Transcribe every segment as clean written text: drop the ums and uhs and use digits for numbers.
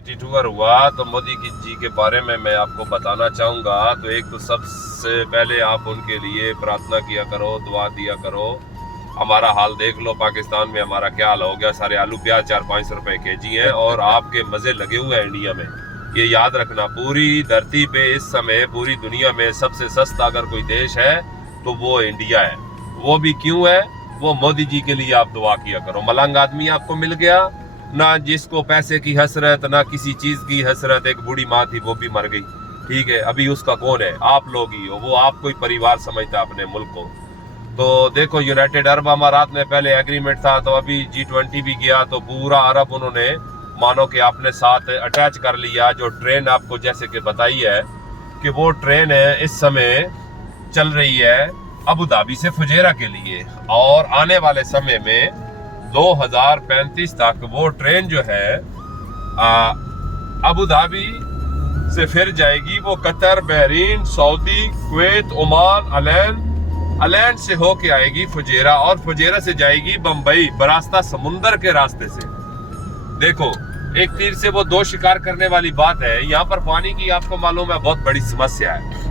Tour हुआ तो मोदी जी के बारे में मैं आपको बताना चाहूँगा। तो एक तो सबसे पहले आप उनके लिए प्रार्थना किया करो, दुआ दिया करो। हमारा हाल देख लो, पाकिस्तान में हमारा क्या हाल हो गया। सारे आलू प्याज 400-500 रुपए केजी हैं और आपके मजे लगे हुए हैं इंडिया में। ये याद रखना, पूरी धरती पे इस समय पूरी दुनिया में सबसे सस्ता अगर कोई देश है तो वो इंडिया है। वो भी क्यों है? वो मोदी जी के लिए आप दुआ किया करो। मलंग आदमी आपको मिल गया ना, जिसको पैसे की हसरत ना किसी चीज की हसरत। एक बूढ़ी माँ थी, वो भी मर गई, ठीक है। अभी उसका कौन है? आप लोग ही हो। वो आपको ही परिवार समझता अपने मुल्क को। तो देखो, यूनाइटेड अरब अमारात में पहले एग्रीमेंट था, तो अभी G20 भी गया तो पूरा अरब उन्होंने मानो कि अपने साथ अटैच कर लिया। जो ट्रेन आपको जैसे कि बताई है कि वो ट्रेन है इस समय चल रही है अबू धाबी से फुजेरा के लिए, और आने वाले समय में 2035 तक वो ट्रेन जो है अबू धाबी से फिर जाएगी वो Qatar, Bahrain, Saudi, Kuwait, Oman, Al Ain से होके आएगी फुजेरा, और फुजेरा से जाएगी बंबई बरास्ता समुंदर के रास्ते से। देखो, एक तीर से वो दो शिकार करने वाली बात है। यहाँ पर पानी की आपको मालूम है बहुत बड़ी समस्या है।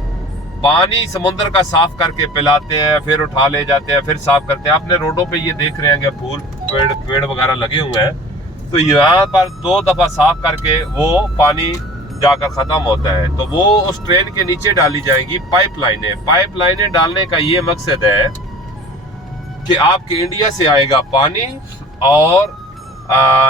पानी समुद्र का साफ करके पिलाते हैं, फिर उठा ले जाते हैं, फिर साफ करते हैं। आपने रोडों पे ये देख रहे हैं फूल पेड़ वगैरह लगे हुए हैं, तो यहाँ पर 2 दफा साफ करके वो पानी जाकर खत्म होता है। तो वो उस ट्रेन के नीचे डाली जाएंगी पाइपलाइनें डालने का ये मकसद है कि आपके इंडिया से आएगा पानी और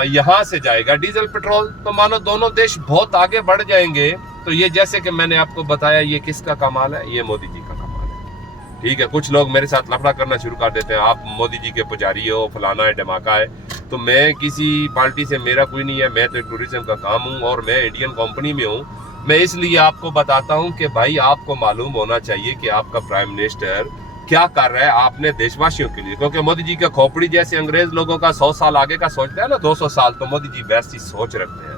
यहाँ से जाएगा डीजल पेट्रोल। तो मानो दोनों देश बहुत आगे बढ़ जाएंगे। तो ये जैसे कि मैंने आपको बताया, ये किसका कमाल है? ये मोदी जी का कमाल है, ठीक है। कुछ लोग मेरे साथ लफड़ा करना शुरू कर देते हैं, आप मोदी जी के पुजारी हो, फलाना है, धमाका है। तो मैं किसी पार्टी से मेरा कोई नहीं है, मैं तो टूरिज्म का काम हूँ और मैं इंडियन कंपनी में हूँ। मैं इसलिए आपको बताता हूँ कि भाई आपको मालूम होना चाहिए कि आपका प्राइम मिनिस्टर क्या कर रहा है आपने देशवासियों के लिए। क्योंकि मोदी जी का खोपड़ी जैसे अंग्रेज लोगों का 100 साल आगे का सोचता है ना, 200 साल, तो मोदी जी वैसी सोच रखते हैं।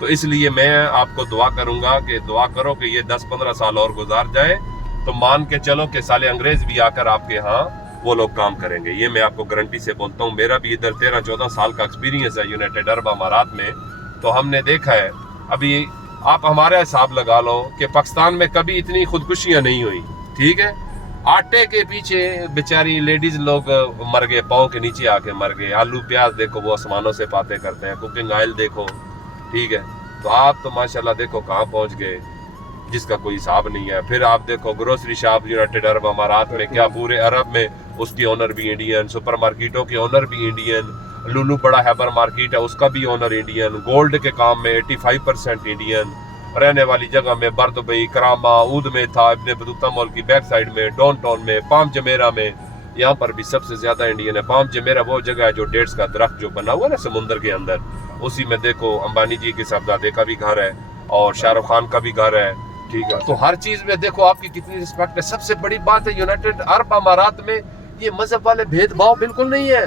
तो इसलिए मैं आपको दुआ करूंगा कि दुआ करो कि ये 10-15 साल और गुजार जाए, तो मान के चलो कि साले अंग्रेज भी आकर आपके यहाँ वो लोग काम करेंगे। ये मैं आपको गारंटी से बोलता हूँ। मेरा भी इधर 13-14 साल का एक्सपीरियंस है यूनाइटेड अरब अमारात में। तो हमने देखा है, अभी आप हमारा हिसाब लगा लो कि पाकिस्तान में कभी इतनी खुदकुशियां नहीं हुई, ठीक है। आटे के पीछे बेचारी लेडीज लोग मर गए, पाँव के नीचे आके मर गए। आलू प्याज देखो वो आसमानों से बातें करते हैं, कुकिंग ऑयल देखो, ठीक है। तो आप तो माशाल्लाह देखो कहाँ पहुंच गए, जिसका कोई हिसाब नहीं है। फिर आप देखो ग्रोसरी शॉप यूनाइटेड अरब अमारात में, क्या पूरे अरब में उसकी ओनर भी इंडियन, सुपर मार्केटों के ओनर भी इंडियन, लुलू बड़ा हैबर मार्केट है उसका भी ओनर इंडियन, गोल्ड के काम में 85% इंडियन, रहने वाली जगह में बर्दुबई, करामा, ऊद में था, इब्ने बतूता मॉल की बैक साइड में, डाउन टाउन में, पाम जमेरा में, यहाँ पर भी सबसे ज्यादा इंडियन है। पाम जमेरा वो जगह है जो डेट्स का दरख्त जो बना हुआ है ना समुद्र के अंदर, उसी में देखो अंबानी जी के साहबजादे का भी घर है और शाहरुख खान का भी घर है, ठीक है। तो हर चीज में देखो आपकी कितनी रिस्पेक्ट है। सबसे बड़ी बात है यूनाइटेड अरब अमारात में ये मजहब वाले भेदभाव बिल्कुल नहीं है,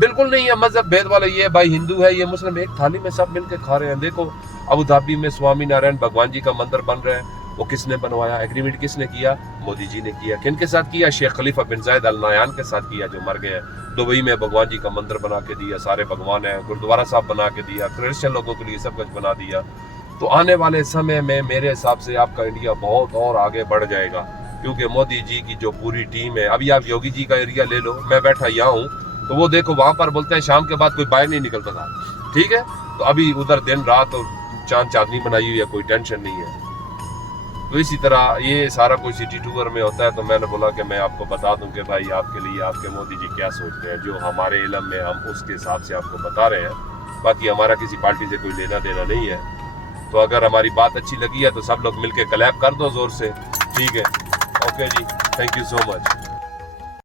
बिल्कुल नहीं है मजहब भेद वाले। ये भाई हिंदू है, ये मुस्लिम, एक थाली में सब मिलके खा रहे हैं। देखो अबू धाबी में स्वामी नारायण भगवान जी का मंदिर बन रहा है, वो किसने बनवाया? एग्रीमेंट किसने किया? मोदी जी ने किया। किन के साथ किया? शेख खलीफा बिन जायद अल नहयान के साथ किया, जो मर गए हैं। दुबई में भगवान जी का मंदिर बना के दिया, सारे भगवान है, गुरुद्वारा साहब बना के दिया, क्रिश्चियन लोगों के लिए सब कुछ बना दिया। तो आने वाले समय में मेरे हिसाब से आपका इंडिया बहुत और आगे बढ़ जाएगा, क्योंकि मोदी जी की जो पूरी टीम है। अभी आप योगी जी का एरिया ले लो, मैं बैठा यहाँ हूँ, तो वो देखो वहां पर बोलते हैं शाम के बाद कोई बाहर नहीं निकलता था, ठीक है। तो अभी उधर दिन रात और चांद चांदनी बनाई हुई है, कोई टेंशन नहीं है। तो इसी तरह ये सारा कोई सिटी टूर में होता है। तो मैंने बोला कि मैं आपको बता दूं कि भाई आपके लिए आपके मोदी जी क्या सोचते हैं, जो हमारे इल्म में हम उसके हिसाब से आपको बता रहे हैं। बाकी हमारा किसी पार्टी से कोई लेना देना नहीं है। तो अगर हमारी बात अच्छी लगी है तो सब लोग मिलके क्लैप कर दो जोर से, ठीक है। Okay ji, thank you so much.